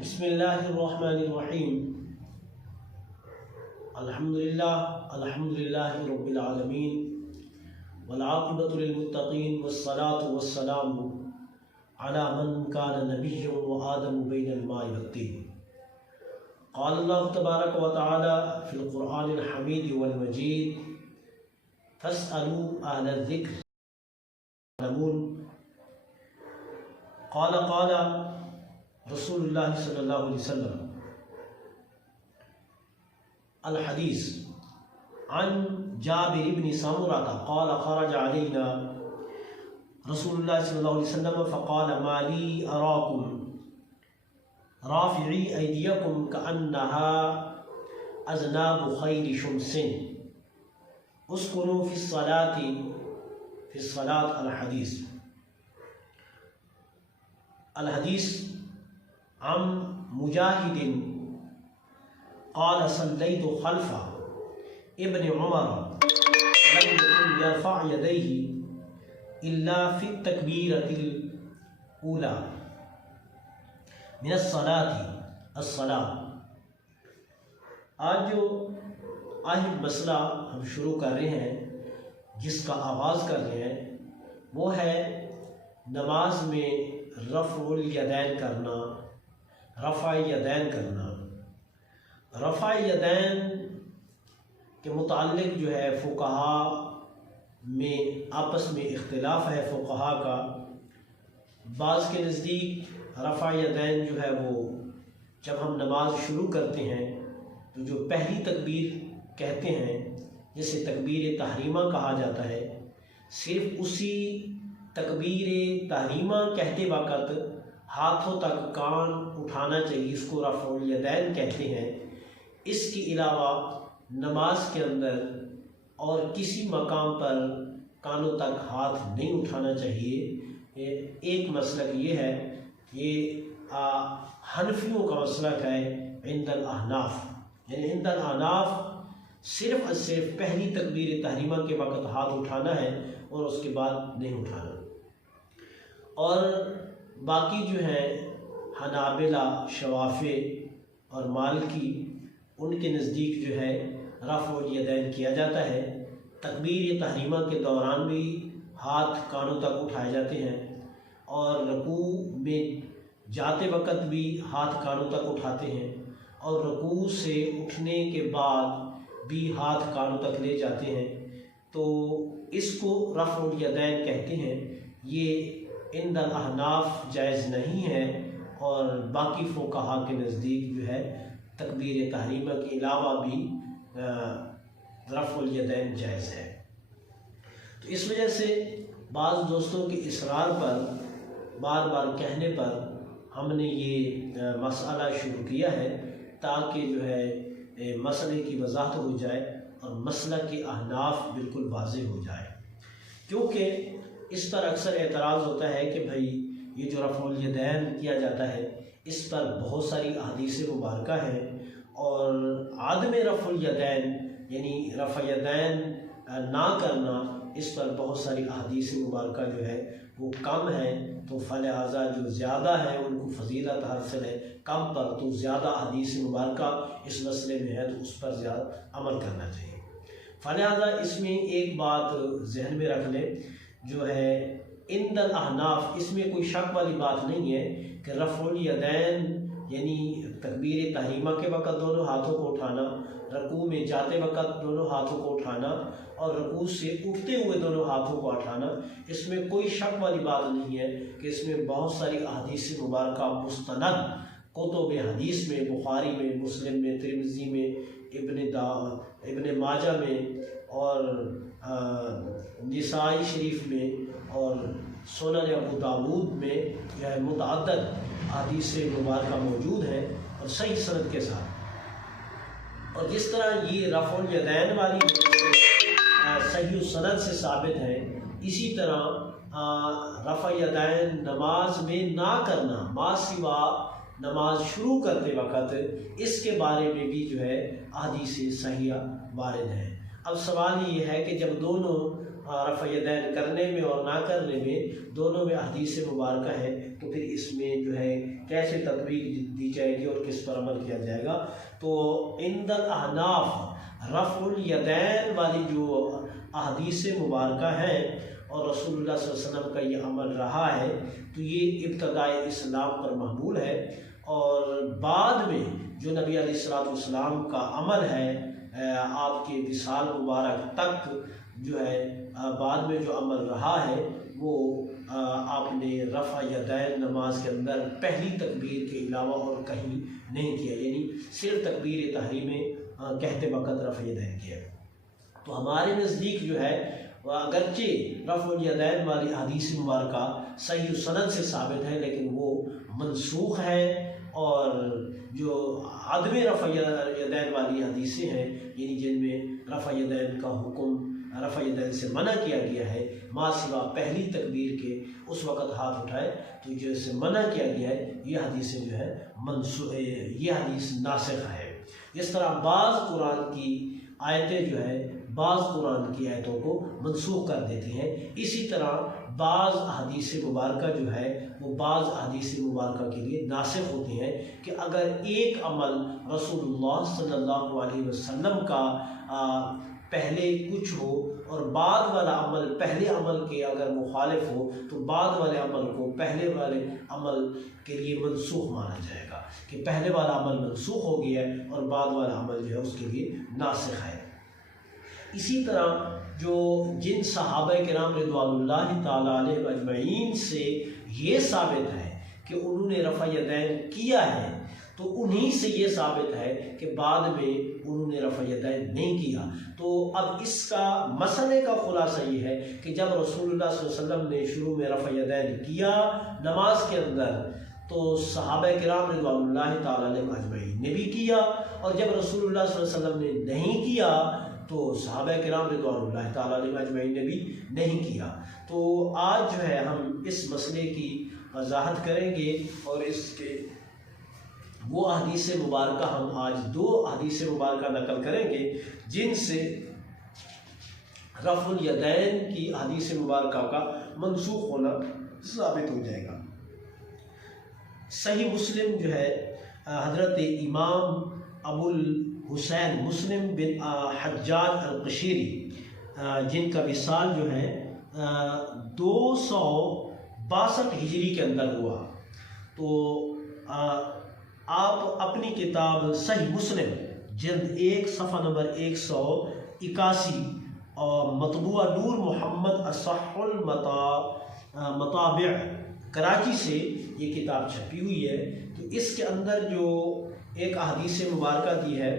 بسم اللہ الرحمن الرحیم الحمدللہ رب العالمین والعاقبۃ للمتقین والصلاة والسلام علی من کان نبی وآدم بین الماء والطین۔ قال اللہ تبارک و تعالی فی القرآن الحمید والمجید فاسألوا اہل الذکر تعلمون۔ قال رسول اللہ صلی اللہ علیہ وسلم الحدیث عن جابر بن سمرہ قال خرج علینا رسول اللہ صلی اللہ علیہ وسلم فقال ما لی اراکم رافعی ایدیکم کأنها اذناب خیل شمس اسکنوا فی الصلاة الحدیث عن مجاہد قال صلیت خلف ابن عمر لم يكن يرفع يديه الا في التكبيرة الاولى من الصلاة۔ آج جو اہم مسئلہ ہم شروع کر رہے ہیں، جس کا آغاز کر رہے ہیں، وہ ہے نماز میں رفع الیدین کرنا، رفع یدین کرنا۔ رفع یدین کے متعلق جو ہے فقہا میں آپس میں اختلاف ہے فقہا کا۔ بعض کے نزدیک رفع یدین جو ہے وہ جب ہم نماز شروع کرتے ہیں تو جو پہلی تکبیر کہتے ہیں، جسے تکبیر تحریمہ کہا جاتا ہے، صرف اسی تکبیر تحریمہ کہتے وقت ہاتھوں تک کان اٹھانا چاہیے، اس کو رفع الیدین کہتے ہیں۔ اس کے علاوہ نماز کے اندر اور کسی مقام پر کانوں تک ہاتھ نہیں اٹھانا چاہیے۔ ایک مسلک یہ ہے، یہ حنفیوں کا مسلک ہے عند الاحناف، یعنی عند الاحناف صرف اور صرف پہلی تکبیر تحریمہ کے وقت ہاتھ اٹھانا ہے اور اس کے بعد نہیں اٹھانا۔ اور باقی جو ہیں حنابلہ، شوافع اور مالکی، ان کے نزدیک جو ہے رفع الیدین کیا جاتا ہے۔ تکبیر تحریمہ کے دوران بھی ہاتھ کانوں تک اٹھائے جاتے ہیں، اور رکوع میں جاتے وقت بھی ہاتھ کانوں تک اٹھاتے ہیں، اور رکوع سے اٹھنے کے بعد بھی ہاتھ کانوں تک لے جاتے ہیں۔ تو اس کو رفع الیدین کہتے ہیں۔ یہ عند الاحناف جائز نہیں ہے، اور باقی فقہا کے نزدیک جو ہے تکبیر تحریمہ کے علاوہ بھی رفع الیدین جائز ہے۔ تو اس وجہ سے بعض دوستوں کے اصرار پر، بار بار کہنے پر ہم نے یہ مسئلہ شروع کیا ہے، تاکہ جو ہے مسئلے کی وضاحت ہو جائے اور مسئلہ کے احناف بالکل واضح ہو جائے۔ کیونکہ اس پر اکثر اعتراض ہوتا ہے کہ بھائی یہ جو رفع الیدین کیا جاتا ہے، اس پر بہت ساری احادیث مبارکہ ہیں، اور عدم رفع الیدین یعنی رفع یدین نہ کرنا، اس پر بہت ساری احادیث مبارکہ جو ہے وہ کم ہیں۔ تو فلہذا جو زیادہ ہے ان کو فضیلت حاصل ہے، کم پر تو زیادہ احادیث مبارکہ اس مسئلے میں ہے، تو اس پر زیادہ عمل کرنا چاہیے۔ فلہذا اس میں ایک بات ذہن میں رکھ لیں، جو ہے عند الاحناف اس میں کوئی شک والی بات نہیں ہے کہ رفع الیدین یعنی تکبیر تحریمہ کے وقت دونوں ہاتھوں کو اٹھانا، رکوع میں جاتے وقت دونوں ہاتھوں کو اٹھانا، اور رکوع سے اٹھتے ہوئے دونوں ہاتھوں کو اٹھانا، اس میں کوئی شک والی بات نہیں ہے کہ اس میں بہت ساری احادیث مبارکہ مستند کتب حدیث میں، بخاری میں، مسلم میں، ترمذی میں، ابن ماجہ میں، اور نسائی شریف میں، اور سنن ابو داود میں جو ہے متعدد احادیث مبارکہ موجود ہیں، اور صحیح سند کے ساتھ۔ اور جس طرح یہ رفع الیدین والی صحیح سند سے ثابت ہے، اسی طرح رفع یدین نماز میں نہ کرنا، ما سوا نماز شروع کرتے وقت، اس کے بارے میں بھی جو ہے احادیث صحیحہ وارد ہیں۔ اب سوال یہ ہے کہ جب دونوں رفع یدین کرنے میں اور نہ کرنے میں دونوں میں احادیث مبارکہ ہے، تو پھر اس میں جو ہے کیسے تطبیق دی جائے گی اور کس پر عمل کیا جائے گا؟ تو عند الاحناف رفع الیدین والی جو احادیث مبارکہ ہیں اور رسول اللہ صلی اللہ علیہ وسلم کا یہ عمل رہا ہے، تو یہ ابتدائی اسلام پر محمول ہے، اور بعد میں جو نبی علیہ الصلوۃ والسلام کا عمل ہے آپ کے وصال مبارک تک جو ہے بعد میں جو عمل رہا ہے وہ آپ نے رفع یدین نماز کے اندر پہلی تکبیر کے علاوہ اور کہیں نہیں کیا، یعنی صرف تکبیر تحریمِ کہتے وقت رفع یدین کیا۔ تو ہمارے نزدیک جو ہے اگرچہ رفع الیدین والی حدیث مبارکہ صحیح سند سے ثابت ہے، لیکن وہ منسوخ ہے، اور جو عدم رفع یدین والی حدیثیں ہیں، یعنی جن میں رفع یدین کا حکم، رفع یدین سے منع کیا گیا ہے ما سوا پہلی تکبیر کے اس وقت ہاتھ اٹھائے، تو جو اسے منع کیا گیا ہے یہ حدیثیں جو ہے یہ حدیث ناسخ ہے۔ اس طرح بعض قرآن کی آیتیں جو ہے بعض قرآن کی آیتوں کو منسوخ کر دیتی ہیں، اسی طرح بعض احادیث مبارکہ جو ہے وہ بعض احادیث مبارکہ کے لیے ناسخ ہوتی ہیں، کہ اگر ایک عمل رسول اللہ صلی اللہ علیہ وسلم کا پہلے کچھ ہو اور بعد والا عمل پہلے عمل کے اگر مخالف ہو، تو بعد والے عمل کو پہلے والے عمل کے لیے منسوخ مانا جائے گا، کہ پہلے والا عمل منسوخ ہو گیا ہے اور بعد والا عمل جو ہے اس کے لیے ناسخ ہے۔ اسی طرح جو جن صحابہ کرام رضوان اللہ تعالیٰ علیہ اجمعین سے یہ ثابت ہے کہ انہوں نے رفع یدین کیا ہے، تو انہی سے یہ ثابت ہے کہ بعد میں انہوں نے رفع یدین نہیں کیا۔ تو اب اس کا مسئلے کا خلاصہ یہ ہے کہ جب رسول اللہ صلی اللہ علیہ وسلم نے شروع میں رفع یدین کیا نماز کے اندر، تو صحابہ کرام رضوان اللہ تعالیٰ علیہ اجمعین نے بھی کیا، اور جب رسول اللہ صلی اللہ علیہ وسلم نے نہیں کیا تو صحابہ کرام رضوان اللہ تعالیٰ علیہ اجمعین نے بھی نہیں کیا۔ تو آج جو ہے ہم اس مسئلے کی وضاحت کریں گے، اور اس کے وہ احادیث مبارکہ ہم آج دو احادیث مبارکہ نقل کریں گے جن سے رفع الیدین کی احادیث مبارکہ کا منسوخ ہونا ثابت ہو جائے گا۔ صحیح مسلم جو ہے حضرت امام ابو الحسین مسلم بن حجاج القشیری جن کا وصال جو ہے 262 ہجری کے اندر ہوا، تو آپ اپنی کتاب صحیح مسلم جلد 1 صفحہ نمبر 181 اور مطبوعہ نور محمد اصح المطابع کراچی سے یہ کتاب چھپی ہوئی ہے، تو اس کے اندر جو ایک احادیث مبارکہ دی ہے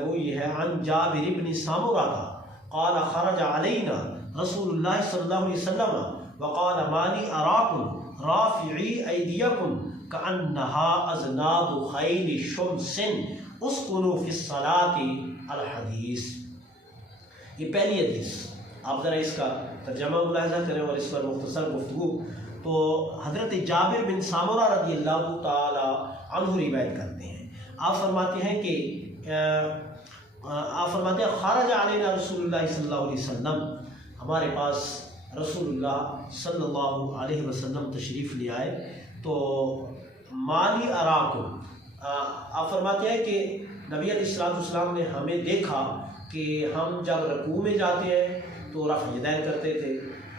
وہ یہ ہے عن جابر بن سامورہ قال خرج علینا رسول اللہ صلی اللہ علیہ وسلم وقال مالی اراکم رافعی ایدیکم کأنہا ازناد خیل شمس اسکنوا فی الصلاة الحدیث۔ یہ پہلی حدیث، آپ ذرا اس کا ترجمہ ملاحظہ کریں اور اس پر مختصر گفتگو۔ تو حضرت جابر بن سامورہ رضی اللہ تعالی عنہ روایت کرتے ہیں، آپ فرماتے ہیں کہ خارج علینا رسول اللہ صلی اللہ علیہ وسلم، ہمارے پاس رسول اللہ صلی اللہ علیہ وسلم تشریف لے آئے، تو مالی اراکم، آپ فرماتے ہیں کہ نبی علیہ السلام نے ہمیں دیکھا کہ ہم جب رکوع میں جاتے ہیں تو رفع یدین کرتے تھے،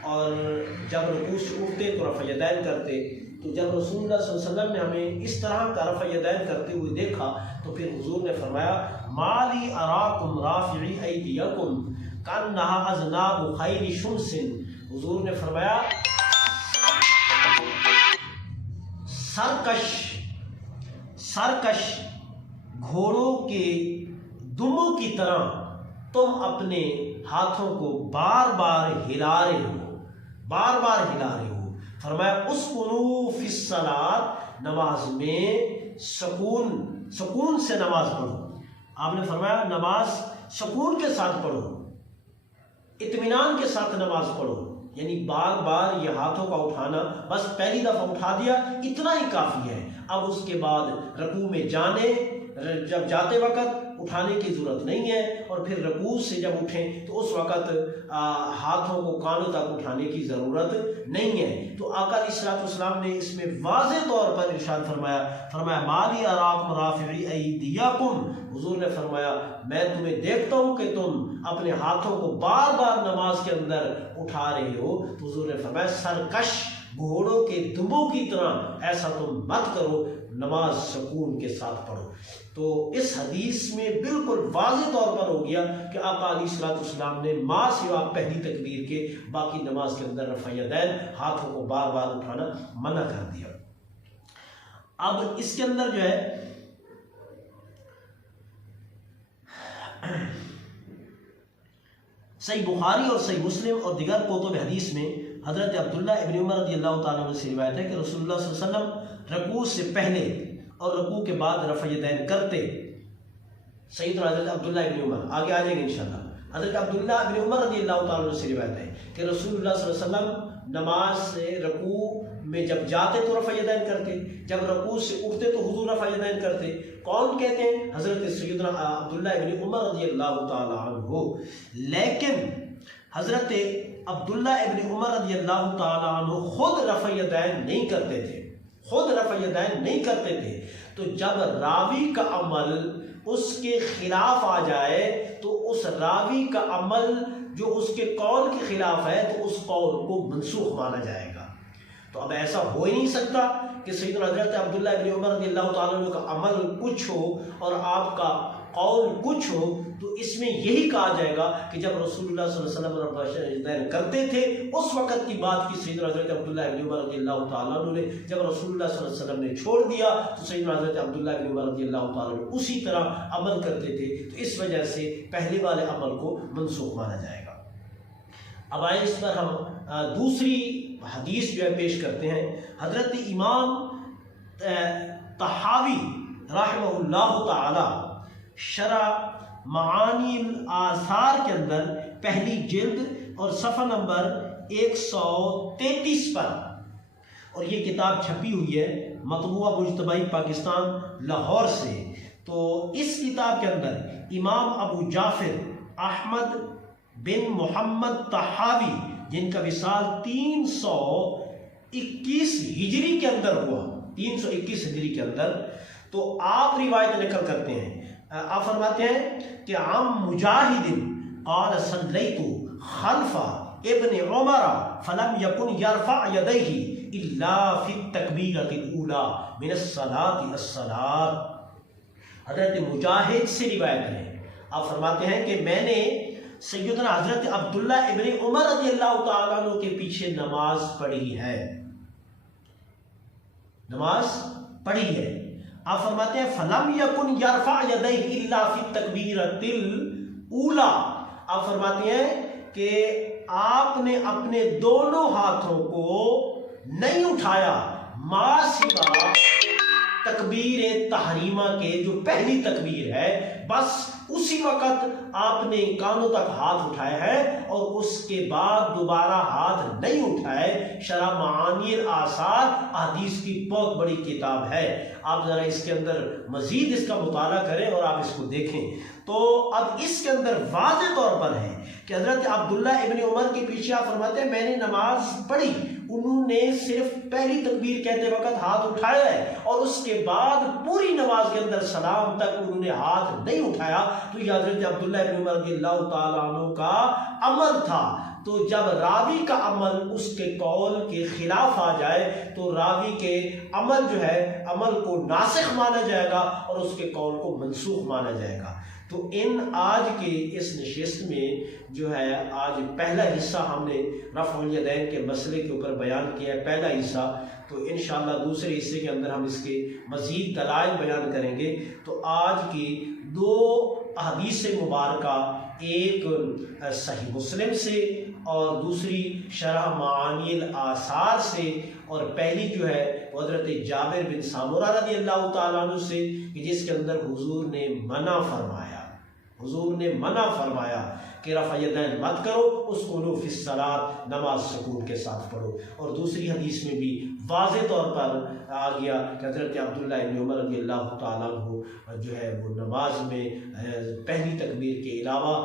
اور جب رکوع سے اٹھتے تو رفع یدین کرتے، تو جب رسول اللہ صلی اللہ علیہ وسلم نے ہمیں اس طرح کا رفع یدین کرتے ہوئے دیکھا تو پھر حضور نے فرمایا مالی اراکم رافعی ایدیکم کانہا اذناب خیل شمس، حضور نے فرمایا سرکش گھوڑوں کے دموں کی طرح تم اپنے ہاتھوں کو بار بار ہلا رہے ہو، فرمایا اسکنوا فی الصلاۃ، نماز میں سکون سے نماز پڑھو۔ آپ نے فرمایا نماز سکون کے ساتھ پڑھو، اطمینان کے ساتھ نماز پڑھو، یعنی بار بار یہ ہاتھوں کا اٹھانا، بس پہلی دفعہ اٹھا دیا اتنا ہی کافی ہے، اب اس کے بعد رکوع میں جانے جب جاتے وقت اٹھانے کی ضرورت نہیں ہے، اور پھر رکوع سے جب اٹھیں تو اس وقت ہاتھوں کو کانوں تک اٹھانے کی ضرورت نہیں ہے۔ تو آقا علیہ الصلوۃ والسلام نے اس میں واضح طور پر ارشاد فرمایا مالی اراکم رافعی ایدیکم، حضور نے فرمایا میں تمہیں دیکھتا ہوں کہ تم اپنے ہاتھوں کو بار بار نماز کے اندر اٹھا رہے ہو۔ تو حضور نے فرمایا سرکش گھوڑوں کے دمبوں کی طرح ایسا تم مت کرو، نماز سکون کے ساتھ پڑھو۔ تو اس حدیث میں بالکل واضح طور پر ہو گیا کہ آقا علیہ الصلوۃ والسلام نے ما سوا پہلی تکبیر کے باقی نماز کے اندر رفع یدین، ہاتھوں کو بار بار اٹھانا منع کر دیا۔ اب اس کے اندر جو ہے صحیح بخاری اور صحیح مسلم اور دیگر کتب حدیث میں حضرت عبداللہ ابن عمر رضی اللہ تعالیٰ عنہ سے روایت ہے کہ رسول اللہ صلی اللہ علیہ وسلم رکوع سے پہلے اور رکوع کے بعد رفع یدین کرتے۔ سیدنا حضرت عبداللہ ابن عمر آگے آ جائیں گے انشاءاللہ۔ حضرت عبداللہ ابن عمر رضی اللہ تعالیٰ عنہ سے روایت ہے کہ رسول اللہ صلی اللہ علیہ وسلم نماز سے رکوع میں جب جاتے تو رفع یدین کرتے، جب رکوع سے اٹھتے تو حضور رفع یدین کرتے۔ کون کہتے ہیں؟ حضرت سیدنا عبداللہ ابن عمر رضی اللہ تعالیٰ عنہ۔ لیکن حضرت عبداللہ ابن عمر رضی اللہ تعالیٰ عنہ خود رفع یدین نہیں کرتے تھے، خود رفع یدین نہیں کرتے تھے۔ تو جب راوی کا عمل اس کے خلاف آ جائے تو اس راوی کا عمل جو اس کے قول کے خلاف ہے تو اس قول کو منسوخ مانا جائے گا۔ تو اب ایسا ہو ہی نہیں سکتا کہ سیدنا حضرت عبداللہ ابن عمر رضی اللہ تعالیٰ عنہ کا عمل کچھ ہو اور آپ کا قول کچھ ہو۔ تو اس میں یہی کہا جائے گا کہ جب رسول اللہ صلی اللہ علیہ وسلم رفع یدین کرتے تھے اس وقت کی بات کی سیدنا حضرت عبداللہ ابن عمر رضی اللہ تعالیٰ عنہ نے، جب رسول اللہ صلی اللہ علیہ وسلم نے چھوڑ دیا تو سیدنا حضرت عبداللہ ابن عمر رضی اللہ تعالیٰ عنہ اسی طرح عمل کرتے تھے۔ تو اس وجہ سے پہلے والے عمل کو منسوخ مانا جائے گا۔ اب آئے اس پر ہم دوسری حدیث جو ہے پیش کرتے ہیں۔ حضرت امام طحاوی رحمہ اللہ تعالی شرح معانی الآثار کے اندر پہلی جلد اور صفحہ نمبر 133 پر، اور یہ کتاب چھپی ہوئی ہے مطبوعہ مجتبی پاکستان لاہور سے۔ تو اس کتاب کے اندر امام ابو جعفر احمد بن محمد طحاوی جن کا وصال 321 ہجری کے اندر ہوا، 321 ہجری کے اندر، تو آپ روایت نقل کرتے ہیں۔ آپ فرماتے ہیں کہ عن مجاہد قال صلیت خلف ابن عمر فلم یکن یرفع یدیہ الا فی التکبیرۃ الاولی من الصلاۃ الصلاۃ۔ حضرت مجاہد سے روایت ہے، آپ فرماتے ہیں کہ میں نے سیدنا حضرت عبداللہ ابن عمر رضی اللہ تعالیٰ عنہ کے پیچھے نماز پڑھی ہے، نماز پڑھی ہے۔ آپ فرماتے ہیں فَلَمْ يَكُنْ يَرْفَعْ يَدَيْهِ إِلَّا فِي التَّكْبِيرَةِ الْأُولَى۔ آپ فرماتے ہیں کہ آپ نے اپنے دونوں ہاتھوں کو نہیں اٹھایا ما سوا تکبیر تحریمہ کے جو پہلی تکبیر ہے، بس اسی وقت آپ نے کانوں تک ہاتھ اٹھائے ہیں اور اس کے بعد دوبارہ ہاتھ نہیں اٹھائے۔ شرح معانی الآثار حدیث کی بہت بڑی کتاب ہے، آپ ذرا اس کے اندر مزید اس کا مطالعہ کریں اور آپ اس کو دیکھیں۔ تو اب اس کے اندر واضح طور پر ہے کہ حضرت عبداللہ ابن عمر کے پیچھے آپ فرماتے ہیں میں نے نماز پڑھی، انہوں نے صرف پہلی تکبیر کہتے وقت ہاتھ اٹھایا ہے اور اس کے بعد پوری نماز کے اندر سلام تک انہوں نے ہاتھ نہیں اٹھایا۔ تو یہ حضرت عبداللہ ابن عمر رضی اللہ تعالیٰ عنہ کا عمل تھا۔ تو جب راوی کا عمل اس کے قول کے خلاف آ جائے تو راوی کے عمل جو ہے عمل کو ناسخ مانا جائے گا اور اس کے قول کو منسوخ مانا جائے گا۔ تو آج کے اس نشست میں جو ہے آج پہلا حصہ ہم نے رفع الیدین کے مسئلے کے اوپر بیان کیا ہے، پہلا حصہ۔ تو انشاءاللہ دوسرے حصے کے اندر ہم اس کے مزید دلائل بیان کریں گے۔ تو آج کی دو احادیث مبارکہ، ایک صحیح مسلم سے اور دوسری شرح معانی الآثار سے، اور پہلی جو ہے حضرت جابر بن سامورہ رضی اللہ تعالیٰ عنہ سے، جس کے اندر حضور نے منع فرمایا، حضور نے منع فرمایا کہ رفع یدین مت کرو، اس کو فی الصلاۃ، نماز سکون کے ساتھ پڑھو۔ اور دوسری حدیث میں بھی واضح طور پر آ گیا کہ حضرت عبداللہ ابن عمر رضی اللہ تعالیٰ عنہ جو ہے وہ نماز میں پہلی تکبیر کے علاوہ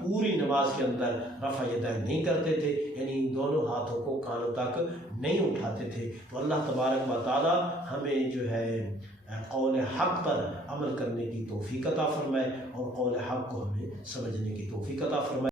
پوری نماز کے اندر رفع یدین نہیں کرتے تھے، یعنی دونوں ہاتھوں کو کانوں تک نہیں اٹھاتے تھے۔ تو اللہ تبارک و تعالیٰ ہمیں جو ہے قول حق پر عمل کرنے کی توفیق عطا فرمائے اور قول حق کو ہمیں سمجھنے کی توفیق عطا فرمائے۔